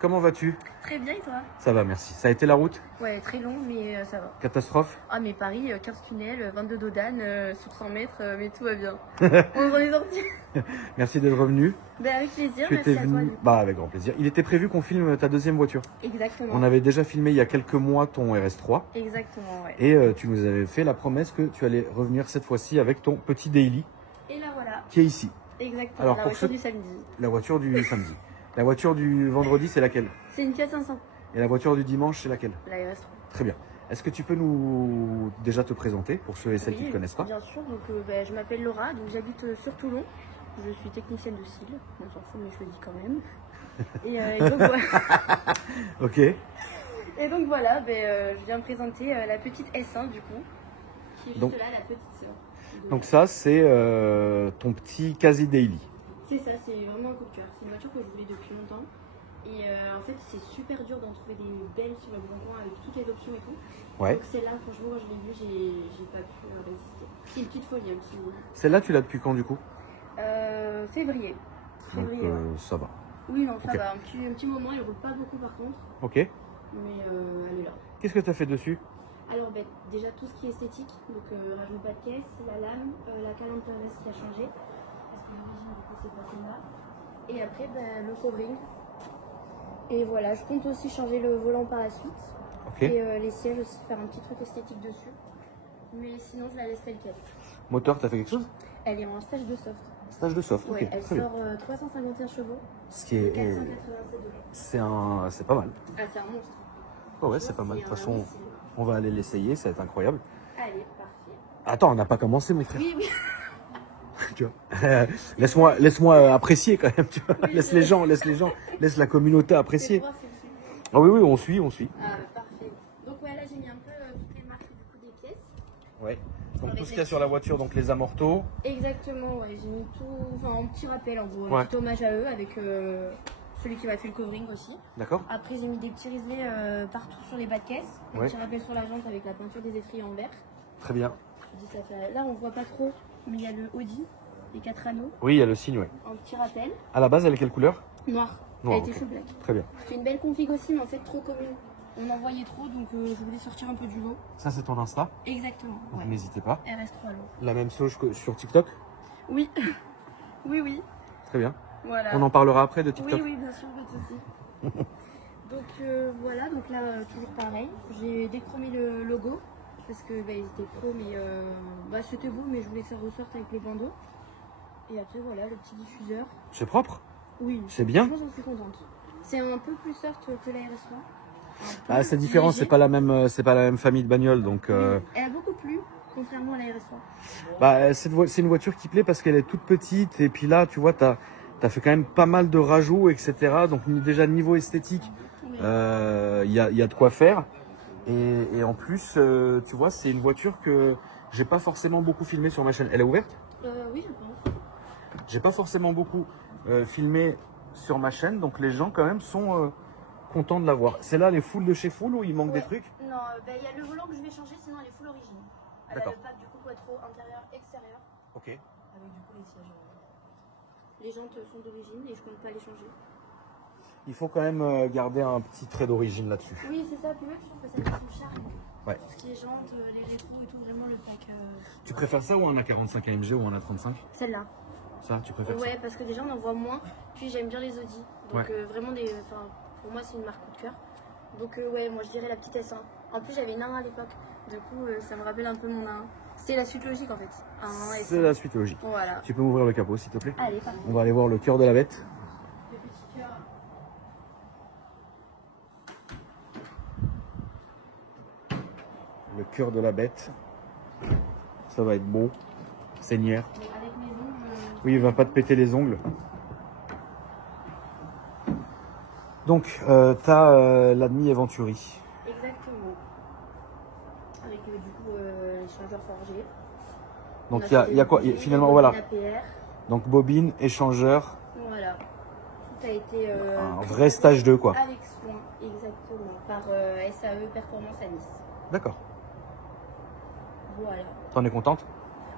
Comment vas-tu? Très bien et toi? Ça va, merci. Ça a été la route? Ouais, très long, mais ça va. Catastrophe? Ah, mais Paris, 15 tunnels, 22 dodanes sur 100 mètres, mais tout va bien. On s'en est sorti. Merci d'être revenu. Ben, avec plaisir, Tu merci étais à toi. venu. Bah, avec grand plaisir. Il était prévu qu'on filme ta deuxième voiture. Exactement. On avait déjà filmé il y a quelques mois ton RS3. Exactement, ouais. Et tu nous avais fait la promesse que tu allais revenir cette fois-ci avec ton petit daily Et là, voilà. qui est ici. Exactement, Alors, la pour voiture ceux- du samedi. La voiture du samedi. La voiture du vendredi, c'est laquelle? C'est une Fiat 500, Et la voiture du dimanche, c'est laquelle? la RS3. Très bien. Est-ce que tu peux nous déjà te présenter pour ceux et celles qui ne te connaissent pas? Bien sûr, donc ben, je m'appelle Laura, donc j'habite sur Toulon. Je suis technicienne de cils, on s'en fout, mais je le dis quand même. Et donc voilà. Ok. Et donc voilà, ben, je viens me présenter la petite S1 du coup, qui est juste Donc- là, la petite sœur. Donc ça, c'est ton petit quasi daily. C'est ça, c'est vraiment un coup de cœur. C'est une voiture que je voulais depuis longtemps. Et en fait, c'est super dur d'en trouver des belles sur le bon coin avec toutes les options et tout. Ouais. Donc celle-là, franchement, quand je l'ai vue, j'ai pas pu résister. C'est une petite folie, un petit Celle-là, tu l'as depuis quand du coup? février. Donc Février, ouais. ça va. Oui, non, ça ok. va. Un petit moment, il roule pas beaucoup par contre. Ok. Mais elle est là. Qu'est-ce que tu as fait dessus? Alors ben, déjà tout ce qui est esthétique, donc rajout pas de caisse, la lame, la calandre qui a changé, parce que l'origine du coup c'est pas celle-là. Et après ben, le covering. Et voilà, je compte aussi changer le volant par la suite. Ok. Et les sièges aussi, faire un petit truc esthétique dessus. Mais sinon je la laisse telle quelle. Moteur, tu as fait quelque chose? Elle est en stage de soft. Stage de soft, Ouais, ok. elle Très bien. sort 351 chevaux, Ce qui de est. 487 de C'est pas mal. Ah c'est un monstre. Oh ouais, c'est pas mal. De toute façon, missile. on va aller l'essayer, ça va être incroyable. Allez, parfait. Attends, on n'a pas commencé, mon frère. Oui, oui. Tu vois. Laisse-moi apprécier quand même. Tu vois. Oui, Laisse je- les gens, laisse la communauté apprécier. Fais voir, c'est le sujet. Ah oui, on suit, on suit. Ah, parfait. Donc ouais, là j'ai mis un peu toutes les marques du coup des pièces. Ouais. Donc Avec tout ce qu'il y les- a sur la voiture, donc les amortos. Exactement, ouais, j'ai mis tout, enfin un petit rappel en gros, Ouais. un petit hommage à eux avec celui qui m'a fait le covering aussi. D'accord. Après j'ai mis des petits riselets partout sur les bas de caisse, un Ouais. petit rappel sur la jante avec la peinture des étriers en vert. Très bien. Je dis ça fait... Là on voit pas trop, mais il y a le Audi, les 4 anneaux, Oui, il y a le signe, ouais. un petit rappel, À la base, elle est quelle couleur? noir. Noir, Elle était ok. full black. Très bien. C'est une belle config aussi, mais en fait trop commune. On en voyait trop, donc je voulais sortir un peu du lot. Ça, c'est ton Insta. Exactement, Donc ouais. n'hésitez pas. RS3 lot. La même sauce que sur TikTok. Oui, oui, oui. Très bien. Voilà. On en parlera après de Oui, TikTok. oui, bien sûr, pas de souci. Donc voilà, donc là, toujours pareil. J'ai déchromé le logo parce que bah, il était pro, mais bah, c'était beau, mais je voulais que ça ressorte avec le bandeau. Et après, voilà, le petit diffuseur. C'est propre. Oui, C'est bien. Moi, j'en suis contente. C'est un peu plus soft que la RS3. Ah, c'est différent. C'est pas la même famille de bagnole, donc. Elle a beaucoup plu, contrairement à la RS3. Bah, c'est une voiture qui plaît parce qu'elle est toute petite et puis là, tu vois, t'as fait quand même pas mal de rajouts, etc. Donc déjà niveau esthétique, Oui. il y a de quoi faire. Et en plus, tu vois, c'est une voiture que j'ai pas forcément beaucoup filmé sur ma chaîne. Elle est ouverte? Oui, je pense. J'ai pas forcément beaucoup filmé sur ma chaîne, donc les gens quand même sont contents de la voir. C'est là les foules de chez Full où il manque des trucs? Non, bah, il y a le volant que je vais changer, sinon elle est full origine. Elle a D'accord. le pack du coup quattro intérieur, extérieur. Ok. Avec du coup les sièges. Les jantes sont d'origine et je compte pas les changer. Il faut quand même garder un petit trait d'origine là-dessus. Oui, c'est ça. Puis même, je trouve que ça met son charme. Ouais. Tout ce qui est jantes, les rétros et tout, vraiment le pack. Tu préfères ça ou un A45 AMG ou un A35? Celle-là. Ça, tu préfères Ouais, parce que déjà on en voit moins. Puis j'aime bien les Audi. Donc Ouais. vraiment, pour moi, c'est une marque coup de cœur. Donc ouais, moi je dirais la petite S1. En plus, j'avais une A1 à l'époque. Du coup, ça me rappelle un peu mon A1. C'était la suite logique en fait. A1, S1. C'est la suite logique. Voilà. Tu peux m'ouvrir le capot s'il te plaît? Allez, parfait. On va aller voir le cœur de la bête. Le petit cœur. Le cœur de la bête. Ça va être beau. Seigneur. Avec mes ongles. Oui, il va pas te péter les ongles. Donc, t'as l'admis Venturi. Exactement. Avec du coup les changeurs forgés. Donc, On il y a, fait il y a quoi? des Finalement, bobines voilà. APR. Donc, bobine, échangeur. Voilà. Tout a été. Un vrai stage 2, quoi. Avec soin, exactement. Par SAE Performance à Nice. D'accord. Voilà. T'en es contente?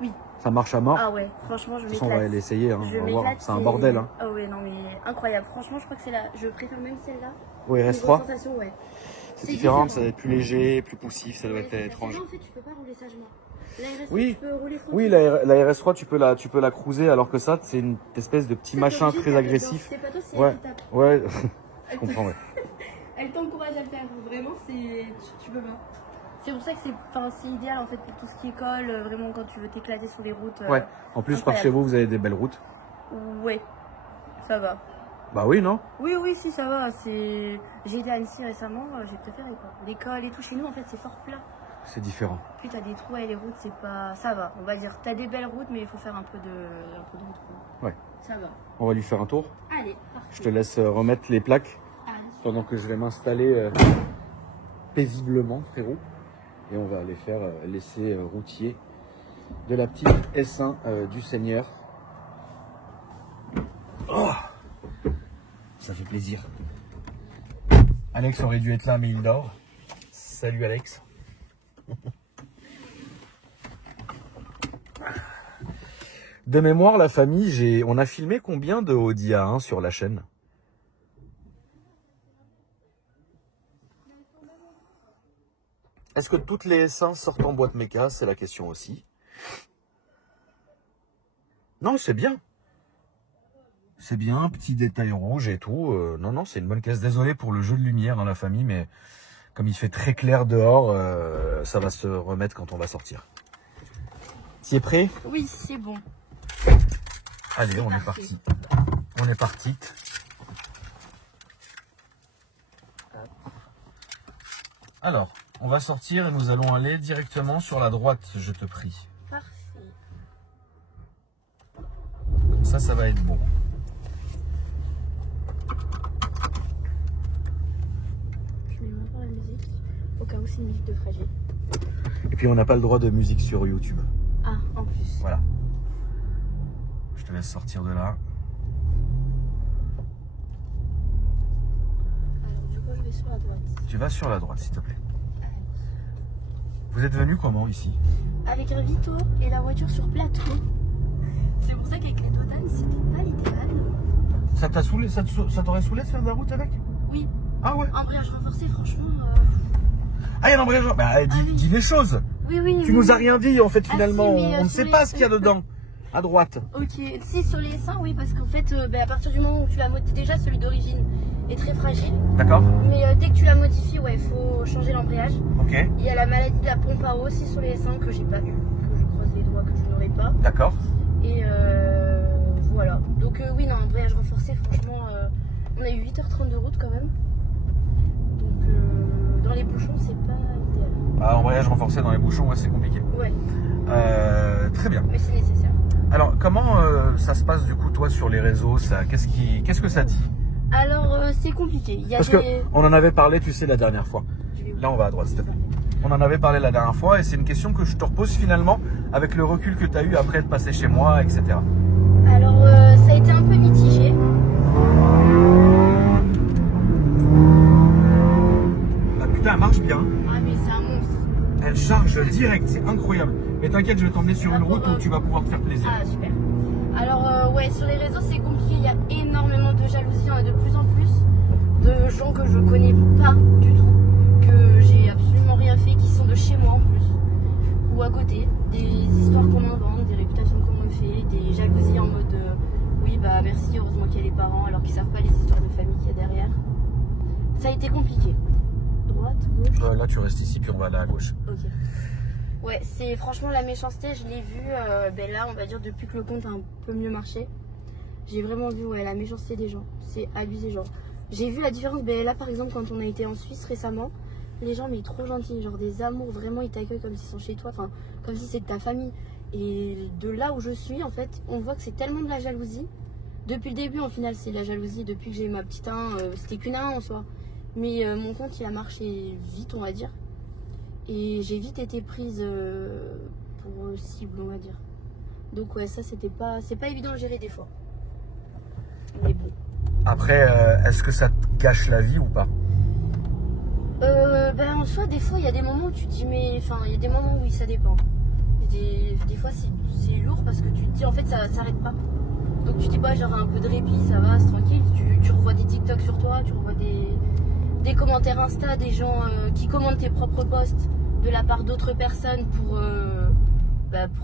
Oui. Ça marche à mort. Ah ouais, franchement, je De toute façon, on va m'éclate. l'essayer, hein, Je on va voir. m'éclate. C'est un bordel. Hein. Ah ouais, non mais incroyable. Franchement, je crois que c'est là. Je préfère même celle-là. Oui, Niveau RS3. sensation, ouais. C'est différent, ça va être plus léger, plus poussif, ça doit Ouais, être c'est ça. étrange. Sinon, en fait, tu peux pas rouler sagement. La RS3, Oui. tu peux rouler tranquille. Oui, la RS3, tu peux la cruiser, alors que ça, c'est une espèce de petit machin très agressif. C'est pas toi, c'est Ouais, elle qui tape. ouais, je comprends, ouais. Elle t'encourage à le faire. Vraiment, tu peux pas. C'est pour ça que c'est idéal en fait pour tout ce qui est école, vraiment quand tu veux t'éclater sur les routes. Ouais, en plus, par chez vous, vous avez des belles routes. Ouais, ça va. Bah oui, non? Oui, si, ça va. J'ai été à Annecy récemment, j'ai préféré quoi. L'école et tout, chez nous en fait, c'est fort plat. C'est différent. Puis t'as des trous et les routes, c'est pas. Ça va, on va dire. T'as des belles routes, mais il faut faire un peu de route. Quoi. Ouais. Ça va. On va lui faire un tour. Allez, parfait. Je te laisse remettre les plaques pendant que je vais m'installer paisiblement, frérot. Et on va aller faire l'essai routier de la petite S1 du Seigneur. Oh, ça fait plaisir. Alex aurait dû être là, mais il dort. Salut Alex. De mémoire, la famille, on a filmé combien de Audi A1 sur la chaîne? Est-ce que toutes les S1 sortent en boîte méca? C'est la question aussi. Non, c'est bien. C'est bien, petit détail rouge et tout. Non, c'est une bonne caisse. Désolé pour le jeu de lumière dans la famille, mais comme il fait très clair dehors, ça va se remettre quand on va sortir. Tu es prêt? Oui, c'est bon. Allez, on est parti. On est parti. Alors, on va sortir et nous allons aller directement sur la droite, je te prie. Parfait. Comme ça va être bon. Je mets encore la musique, au cas où c'est une musique de fragile. Et puis on n'a pas le droit de musique sur YouTube. Ah, en plus. Voilà. Je te laisse sortir de là. Alors du coup, je vais sur la droite. Tu vas sur la droite, s'il te plaît. Vous êtes venu comment ici? Avec un Vito et la voiture sur plateau. C'est pour ça qu'avec les Totan, c'était pas l'idéal. Ça t'a saoulé, ça t'aurait saoulé de faire de la route avec? Oui. Ah ouais? Embrayage renforcé, franchement. Ah, il y a un embrayage. Bah, dis les choses. Oui. Tu nous as rien dit en fait finalement. Si, mais, on ne sait pas ce qu'il y a dedans. À droite. Ok. Si, sur les seins, oui, parce qu'en fait, à partir du moment où tu l'as modifié, déjà celui d'origine est très fragile. D'accord. Mais dès que tu la modifies, ouais, il faut changer l'embrayage. Ok. Il y a la maladie de la pompe à eau aussi sur les seins que j'ai pas eu, que je croise les doigts que je n'aurai pas. D'accord. Et voilà. Donc oui, non, embrayage renforcé, franchement, on a eu 8h30 de route quand même. Donc dans les bouchons, c'est pas idéal. Ah, embrayage renforcé dans les bouchons, ouais, c'est compliqué. Ouais. Très bien. Mais c'est nécessaire. Alors, comment ça se passe du coup, toi, sur les réseaux ça, qu'est-ce que ça dit? Alors, c'est compliqué. Il y a Parce qu'on en avait parlé, tu sais, la dernière fois. Là, on va à droite, s'il te plaît. On en avait parlé la dernière fois et c'est une question que je te repose finalement avec le recul que tu as eu après être passé chez moi, etc. Alors, ça a été un peu mitigé. Ah putain, elle marche bien. Ah, mais c'est un monstre. Elle charge direct, c'est incroyable. Mais t'inquiète, je vais t'emmener sur une route où tu vas pouvoir te faire plaisir. Ah, super. Alors, ouais, sur les réseaux, c'est compliqué. Il y a énormément de jalousie. Il y en a de plus en plus de gens que je connais pas du tout, que j'ai absolument rien fait, qui sont de chez moi en plus, ou à côté. Des histoires qu'on invente, des réputations qu'on me fait, des jalousies en mode oui, bah merci, heureusement qu'il y a les parents, alors qu'ils savent pas les histoires de famille qu'il y a derrière. Ça a été compliqué. Droite, gauche. Là, tu restes ici, puis on va aller à gauche. Ok. Ouais, c'est franchement la méchanceté, je l'ai vue là, on va dire, depuis que le compte a un peu mieux marché. J'ai vraiment vu la méchanceté des gens. C'est abusé, genre. J'ai vu la différence, là par exemple, quand on a été en Suisse récemment, les gens, mais trop gentils, genre des amours, vraiment, ils t'accueillent comme s'ils sont chez toi, enfin, comme si c'était ta famille. Et de là où je suis, en fait, on voit que c'est tellement de la jalousie. Depuis le début, en final, c'est de la jalousie. Depuis que j'ai eu ma petite 1, c'était qu'une 1 en soi. Mais mon compte, il a marché vite, on va dire. Et j'ai vite été prise pour cible, on va dire. Donc ouais, ça c'est pas évident de gérer des fois. Mais bon. Après, est-ce que ça te gâche la vie ou pas? En soi, des fois, il y a des moments où tu te dis, mais enfin, il y a des moments où oui, ça dépend. Il y a des fois c'est lourd parce que tu te dis en fait ça s'arrête pas. Donc tu dis pas genre un peu de répit, ça va, c'est tranquille. Tu revois des TikTok sur toi, tu revois des commentaires Insta, des gens qui commentent tes propres posts de la part d'autres personnes pour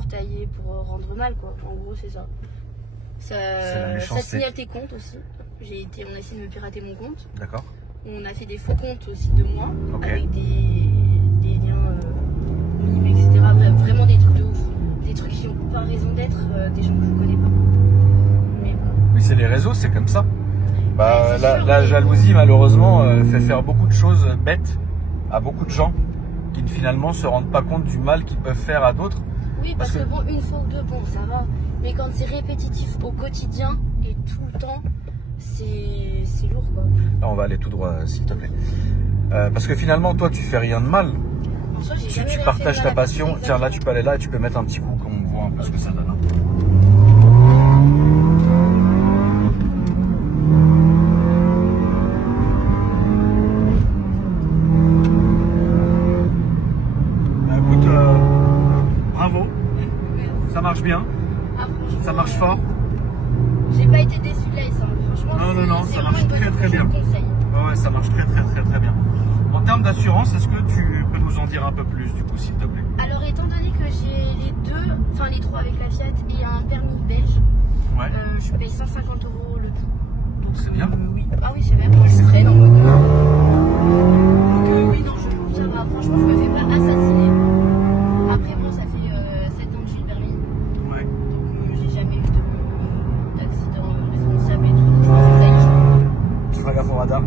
tailler, pour rendre mal quoi. En gros c'est ça. Ça signale tes comptes aussi. On a essayé de me pirater mon compte. D'accord. On a fait des faux comptes aussi de moi, Okay. avec des liens mimes, etc. Bref, vraiment des trucs de ouf. Des trucs qui n'ont pas raison d'être, des gens que je connais pas. Mais bon. Oui, c'est les réseaux, c'est comme ça. Bah, Ouais, c'est sûr, la mais- jalousie, malheureusement, fait faire beaucoup de choses bêtes à beaucoup de gens qui finalement se rendent pas compte du mal qu'ils peuvent faire à d'autres. Oui, parce Parce que bon, une fois ou deux, bon, ça va. Mais quand c'est répétitif au quotidien et tout le temps, c'est lourd quoi. Là, on va aller tout droit, s'il te plaît. Parce que finalement, toi, tu fais rien de mal. En soi, j'ai jamais Tu rien partages fait de ta mal à passion. personne, Tiens, là, tu exactement. peux aller là et tu peux mettre un petit coup, qu'on voit un peu ce que ça donne. Bah, écoute, bravo. Ça marche bien. Ah, franchement, Ça marche fort. J'ai pas été déçue de l'AS, hein. Franchement, Non, c'est ça vraiment marche une bonne très, offre, très je bien. le conseille. Ouais, ça marche très bien. En termes d'assurance, est-ce que tu peux nous en dire un peu plus, du coup, s'il te plaît? Alors, étant donné que j'ai les trois avec la Fiat et un permis belge, Ouais. je paye 150 € le tout. Donc, C'est bien. Oui. Ah oui, c'est bien. Moi, je traîne en mode. Donc, oui, non, ça va. Franchement, je me fais pas assassiner. Après, bon, ça fait 7 ans que j'ai le permis. Ouais. Donc, j'ai jamais eu d'accident responsable et tout. Donc, je pense que ça y joue. Tu feras gaffe au radar.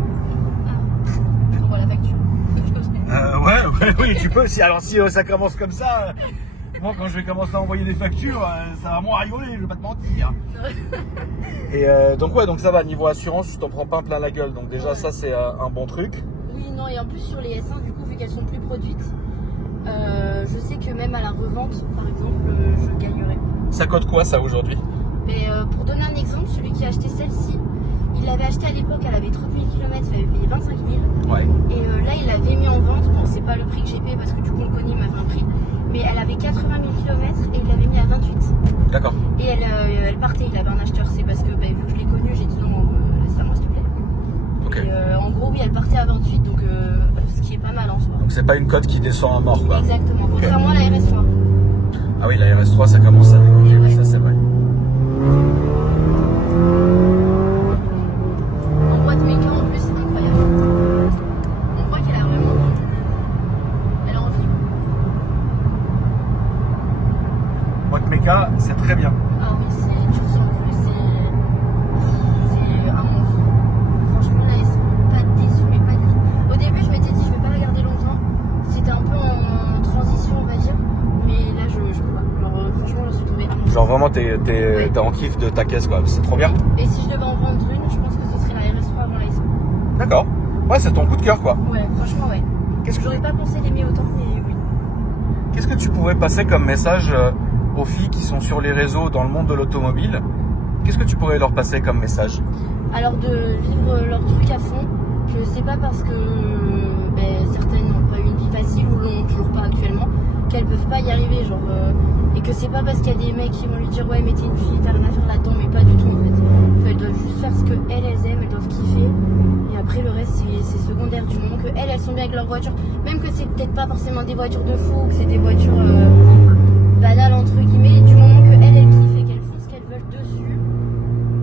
Je t'envoie la facture. Oui, tu peux. Si ça commence comme ça, moi, quand je vais commencer à envoyer des factures, ça va moins rigoler, je vais pas te mentir. Et donc ça va, niveau assurance, tu t'en prends pas plein la gueule. Donc déjà, Ouais. ça, c'est un bon truc. Oui, non, et en plus sur les S1, du coup, vu qu'elles sont plus produites, je sais que même à la revente, par exemple, je gagnerais. Ça cote quoi, ça, aujourd'hui? Mais pour donner un exemple, celui qui a acheté celle-ci, il l'avait acheté à l'époque, elle avait 30 000 km, il avait payé 25 000. Ouais. Et là, il l'avait mis en vente. Bon, c'est pas le prix que j'ai payé parce que du coup, on le connaît, il m'avait un prix. Mais elle avait 80 000 km et il l'avait mis à 28. D'accord. Et elle partait, il avait un acheteur. C'est parce que vu que je l'ai connu, j'ai dit non, laisse-la moi s'il te plaît. Ok. Et, en gros, oui, elle partait à 28, donc ce qui est pas mal en soi. Donc c'est pas une cote qui descend à mort, quoi. Exactement, contrairement à la RS3. Ah oui, la RS3, ça commence à décoller, Ouais. ça c'est vrai. En boîte méca en plus, c'est incroyable. On voit qu'elle a vraiment. Elle a envie. Boîte méca, c'est très bien. Ah oui, tu le sens plus, c'est un monstre. Franchement, là, ils sont pas déçus, mais pas du tout. Au début, je m'étais dit, je vais pas la garder longtemps. C'était un peu en transition, on va dire. Mais là, je peux pas. Alors, franchement, je suis tombée amoureuse. Genre vraiment, t'es en kiff de ta caisse, quoi. C'est trop bien. Et si je devais en vendre une, je pense que ce serait la RS3 avant la S. D'accord. Ouais, c'est ton coup de cœur, quoi. Ouais, franchement, ouais. J'aurais pas pensé l'aimer autant, mais oui. Qu'est-ce que tu pourrais passer comme message aux filles qui sont sur les réseaux dans le monde de l'automobile? Qu'est-ce que tu pourrais leur passer comme message? Alors de vivre leur truc à fond, je sais pas parce que certaines n'ont pas eu une vie facile ou l'ont toujours pas actuellement, qu'elles peuvent pas y arriver, genre et que c'est pas parce qu'il y a des mecs qui vont lui dire ouais mais t'es une fille, t'as rien à faire là-dedans, mais pas du tout en fait. Elles doivent juste faire ce que elles aiment, elles doivent kiffer, et après le reste c'est secondaire du moment que elles sont bien avec leur voiture, même que c'est peut-être pas forcément des voitures de fou, que c'est des voitures banales entre guillemets, du moment que elles kiffent et qu'elles font ce qu'elles veulent dessus,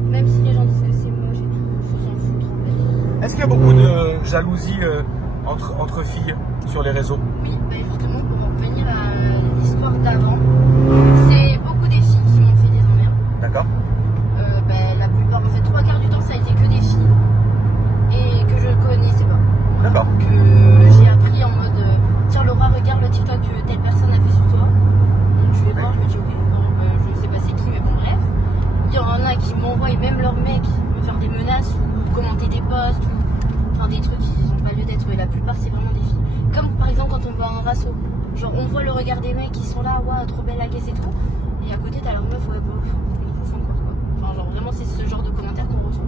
même si les gens disent que c'est moche et tout, faut s'en foutre en fait. Est-ce qu'il y a beaucoup de jalousie entre filles sur les réseaux? Oui, justement pour en revenir à l'histoire d'avant, c'est beaucoup des filles qui m'ont fait des emmerdes. D'accord. La plupart, en fait, 3/4 du temps, ça a été que des filles et que je connaissais pas. D'accord. Que j'ai appris en mode tiens Laura, regarde le TikTok que telle personne a fait sur toi. Donc je vais voir, je me dis ok, je sais pas c'est qui, mais bon, bref. Il y en a qui m'envoient, même leurs mecs, me faire des menaces ou commenter des posts ou enfin des trucs qui n'ont pas lieu d'être. Mais la plupart, c'est vraiment des filles. Comme par exemple quand on va en rasso. Genre, on voit le regard des mecs qui sont là, waouh, trop belle la caisse et tout. Et à côté, t'as leur meuf, ouais, bof, encore quoi. Enfin, genre, vraiment, c'est ce genre de commentaires qu'on reçoit.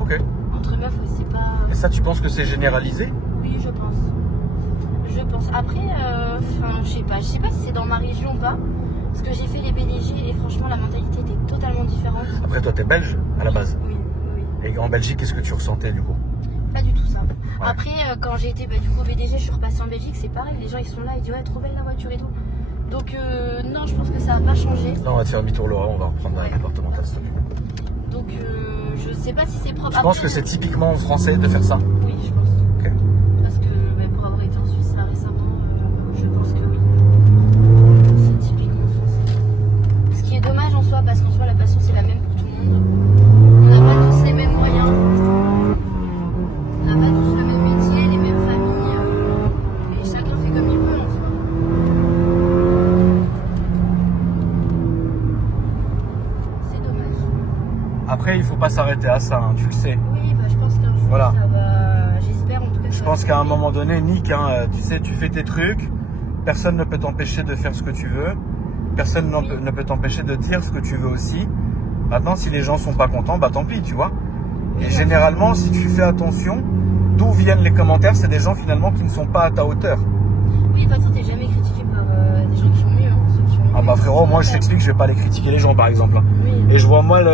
Ok. Entre meufs, ouais, c'est pas. Et ça, tu penses que c'est généralisé? Oui, je pense. Je pense. Après, je sais pas si c'est dans ma région ou pas. Parce que j'ai fait les BDG et franchement, la mentalité était totalement différente. Après, toi, t'es belge à la base. Oui, oui. Et en Belgique, qu'est-ce que tu ressentais du coup? Pas du tout ça. Ouais. Après, quand j'ai été du coup au BDG, je suis repassée en Belgique, c'est pareil. Les gens, ils sont là, ils disent ouais, trop belle la voiture et tout. Donc, non, je pense que ça va pas changer. Non, on va faire demi-tour, Laura, on va reprendre la départementale, s'il te plaît. Donc, je sais pas si c'est propre. Je pense que c'est typiquement français de faire ça. Oui, je pense. Ok. Parce que pour avoir été en Suisse là récemment, je pense que oui. C'est typiquement français. Ce qui est dommage en soi, parce qu'en soi, la passion c'est la même pour tout le monde. On n'a pas tous les mêmes moyens. On n'a pas tous le même métier, les mêmes familles. Et chacun fait comme il peut en soi. C'est dommage. Après, il faut pas s'arrêter à ça, hein, tu le sais. Oui, bah, je pense qu'un jour Voilà. ça va. J'espère en tout cas. Je pense qu'à un moment donné, Nick, hein, tu sais, tu fais tes trucs, personne ne peut t'empêcher de faire ce que tu veux, personne ne peut t'empêcher de dire ce que tu veux aussi. Maintenant, si les gens sont pas contents, bah tant pis, tu vois. Et généralement, si tu fais attention, d'où viennent les commentaires, c'est des gens finalement qui ne sont pas à ta hauteur. Oui, de toute façon, t'es jamais critiqué par des gens qui sont mieux. Hein, ceux qui ont Ah mieux, bah frérot, moi je t'explique, je vais pas aller critiquer les gens par exemple. Oui. Et je vois mal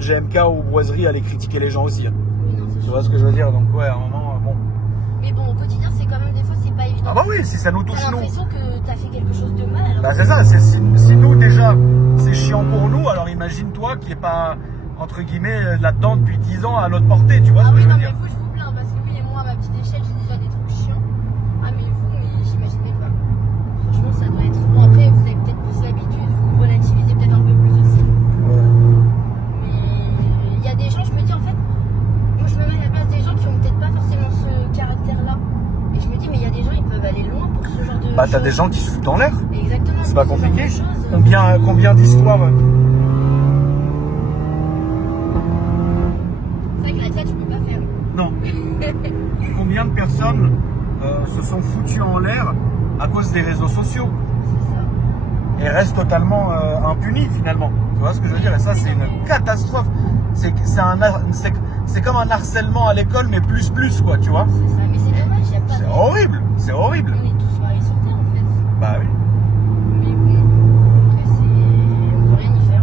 GMK ou Boiserie aller critiquer les gens aussi. Oui, non, c'est Tu sûr. vois ce que je veux dire? Donc ouais, à un moment, bon. Mais bon, au quotidien, c'est quand même des fois, c'est pas évident. Ah bah oui, si ça nous touche T'as nous. l'impression que t'as fait quelque chose de mal. Alors Bah c'est ça, si nous déjà, c'est chiant pour nous, alors imagine-toi qui est pas, entre guillemets, là-dedans depuis 10 ans à notre portée, tu vois ce ah que oui, je veux non, mais dire? vous, je vous plains parce que oui, et moi, à ma petite échelle, j'ai déjà des trucs chiants. Ah, mais vous, mais j'imagine même pas. Franchement, ça doit être. Bon, après, vous avez peut-être plus l'habitude, vous relativisez peut-être un peu plus aussi. Ouais. Mais il y a des gens, je me dis en fait, moi je me mets à la place des gens qui ont peut-être pas forcément ce caractère-là. Et je me dis, mais il y a des gens, ils peuvent aller loin pour ce genre de. Bah t'as choses. des gens qui se foutent en l'air. Exactement. C'est pas pour ce genre compliqué. de choses. Combien d'histoires C'est vrai que là, ça, tu peux pas faire. Non. Combien de personnes se sont foutues en l'air à cause des réseaux sociaux C'est ça. et restent totalement impunis finalement. Tu vois ce que je veux dire? Et ça, c'est une catastrophe. C'est comme un harcèlement à l'école, mais plus quoi, tu vois? C'est ça. Mais c'est dommage, il n'y a pas C'est de. horrible, c'est horrible. On est tous pareils sur Terre en fait. Bah oui. Mais bon, après, on peut rien y faire.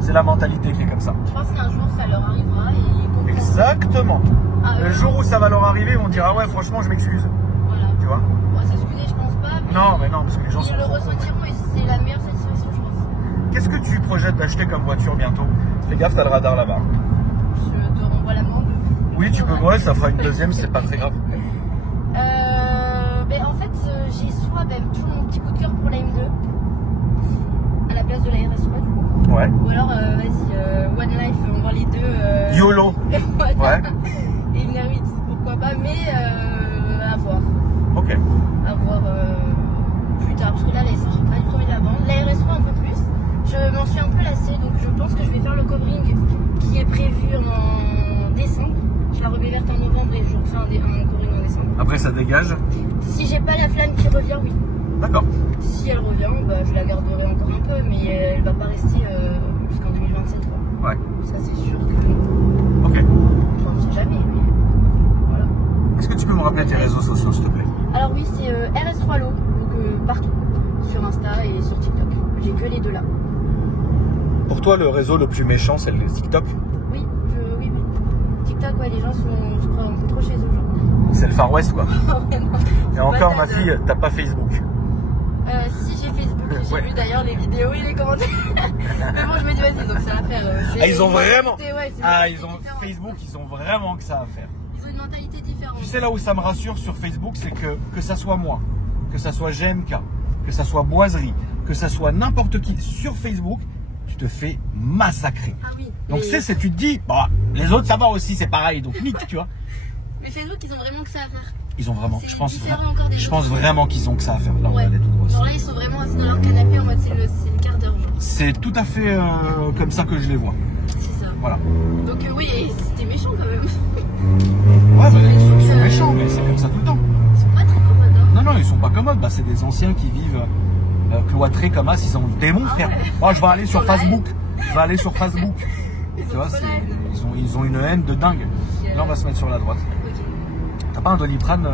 C'est la mentalité qui est comme ça. Je pense qu'un jour, ça leur arrivera et ils comprendront. Exactement. Ah, Le jour où ça va leur arriver, on dira ouais, franchement, je m'excuse. Voilà. Tu vois? On va s'excuser, je pense pas. Mais Non, mais non, parce que les gens ils sont le trop cons. ressentiront et c'est la meilleure satisfaction, je pense. Qu'est-ce que tu projettes d'acheter comme voiture bientôt? Fais gaffe, t'as le radar là-bas. Je te renvoie l'amende. Oui, tu peux, ouais, ça fera une deuxième, c'est pas très grave. Ben, en fait, j'ai soit toujours mon petit coup de cœur pour la M2 à la place de la RS3 du coup. Ouais. Ou alors, vas-y, One Life, on voit les deux. YOLO. Voilà. Ouais. Et une R8, pourquoi pas, mais à voir. Ok. À voir plus tard, parce que là, la S1, j'ai pas du tout envie de la vendre. La RS3 un peu plus. Je m'en suis un peu lassée, donc je pense que je vais faire le covering qui est prévu en décembre. Je la remets verte en novembre et je refais un covering en décembre. Après, ça dégage. Si j'ai pas la flamme qui revient, oui. D'accord. Si elle revient, bah, je la garderai encore un peu, mais elle va pas rester jusqu'en 2027. Quoi. Ouais. Ça, c'est sûr que. Ok. Enfin, on ne sait jamais, mais voilà. Est-ce que tu peux me rappeler tes réseaux sociaux, s'il te plaît? Alors, oui, c'est RS3Lo, donc partout. Sur Insta et sur TikTok. J'ai que les deux là. Pour toi, le réseau le plus méchant, c'est le TikTok? Oui, oui. TikTok, ouais, les gens sont, je crois, un peu trop chez eux aujourd'hui. C'est le Far West, quoi. Vraiment. Et encore, ma fille, t'as pas Facebook. Si j'ai Facebook, j'ai Ouais. vu d'ailleurs les vidéos et les commentaires. Mais bon, je me dis, vas-y, donc ça à faire. Ah, ils ont vraiment. Ouais, c'est Ah, une ils ont mentalité différente. Facebook, ils ont vraiment que ça à faire. Ils ont une mentalité différente. Tu sais là où ça me rassure sur Facebook, c'est que ça soit moi, que ça soit GMK, que ça soit Boiserie, que ça soit n'importe qui sur Facebook, tu te fais massacrer. Ah oui. Donc mais... tu te dis, bah, les autres ça va aussi, c'est pareil, donc nique, tu vois. Mais Facebook, ils ont vraiment que ça à faire. Ils ont vraiment, C'est je pense différent vraiment qu'ils ont que ça à faire. Là, on va Ouais. aller tout droit. Alors là, ils sont vraiment assis dans leur canapé en mode c'est le quart d'heure, genre. C'est tout à fait comme ça que je les vois. C'est ça. Voilà. Donc oui, et c'était méchant quand même. Ouais, bah, ils sont méchants, mais c'est comme ça tout le temps. Ils sont pas très commodes, hein. Non, ils sont pas commodes. Bah, c'est des anciens qui vivent cloîtrés comme ça. Ils ont le démon, Ah frère. ouais. Moi, je vais aller sur Ils sont là. Facebook. Je vais aller sur Facebook. Ils Tu sont vois, trop là. ils ont une haine de dingue. Là, on va se mettre sur la droite. Ok. T'as pas un Doliprane,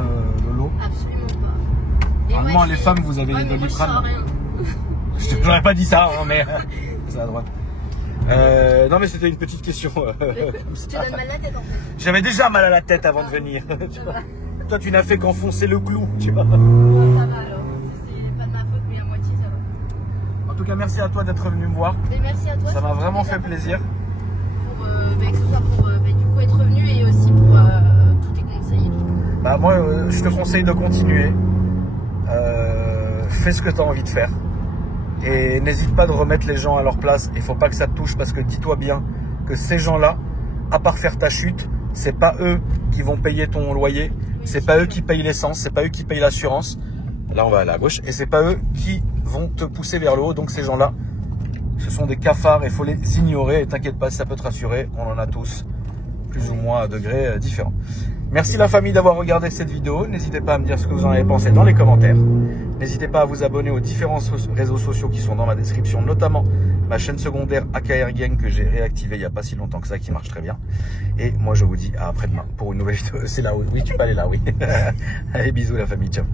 Lolo? Absolument pas. Et Normalement, ouais, les c'est- femmes, vous avez ouais, les mais moi, je Doliprane. sens rien. Je J'aurais pas dit ça, hein, mais c'est à droite. Non mais c'était une petite question. Tu donnes mal la tête en fait. J'avais déjà mal à la tête avant de venir. Tu vois. Toi tu n'as fait qu'enfoncer le clou, tu vois. Bon, ça va alors. C'est pas de ma faute, mais à moitié ça va. En tout cas merci à toi d'être venu me voir. Et merci à toi. Ça m'a vraiment fait plaisir. Pour, que ce soit pour du coup être venu et aussi pour tous tes conseils et tout. Bah moi je te conseille de continuer. Fais ce que tu as envie de faire. Et n'hésite pas de remettre les gens à leur place. Il faut pas que ça te touche parce que dis-toi bien que ces gens-là, à part faire ta chute, c'est pas eux qui vont payer ton loyer, c'est pas eux qui payent l'essence, c'est pas eux qui payent l'assurance. Là on va aller à gauche et c'est pas eux qui vont te pousser vers le haut. Donc ces gens-là, ce sont des cafards et il faut les ignorer. Et t'inquiète pas, ça peut te rassurer, on en a tous plus ou moins à degrés différents. Merci la famille d'avoir regardé cette vidéo. N'hésitez pas à me dire ce que vous en avez pensé dans les commentaires. N'hésitez pas à vous abonner aux différents réseaux sociaux qui sont dans ma description, notamment ma chaîne secondaire AKR Gang que j'ai réactivée il n'y a pas si longtemps que ça, qui marche très bien. Et moi je vous dis à après-demain pour une nouvelle vidéo. C'est là, oui, tu peux aller là, oui. Allez, bisous la famille, ciao.